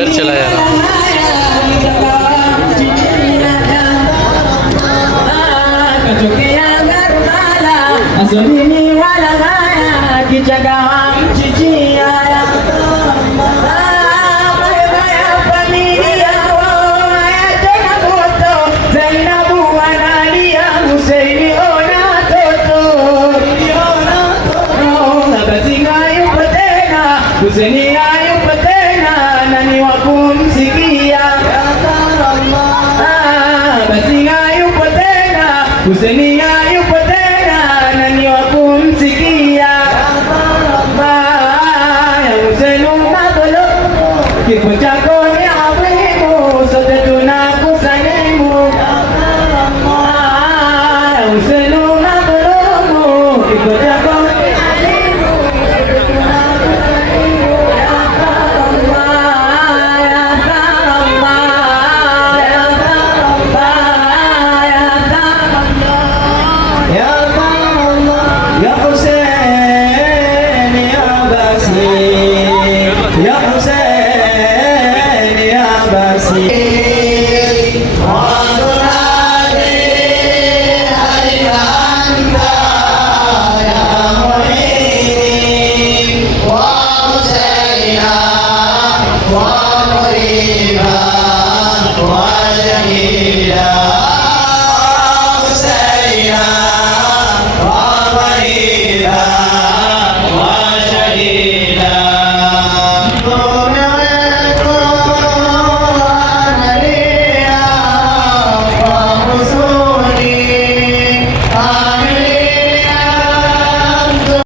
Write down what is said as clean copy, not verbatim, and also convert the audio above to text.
इधर चला जा रहा हूँ। Huseni hayupo tena, nani wa kumsikia? Basi hayupo tena, Huseni hayupo tena, nani wa kumsikia? Ya Hussein unadhulumu, kifo chako ni adhimu, sote tunakusalimu. Ya Hussein unadhulumu, kifo chako ni adhimu, sote tunakusalimu. Ya Hussein ya Basri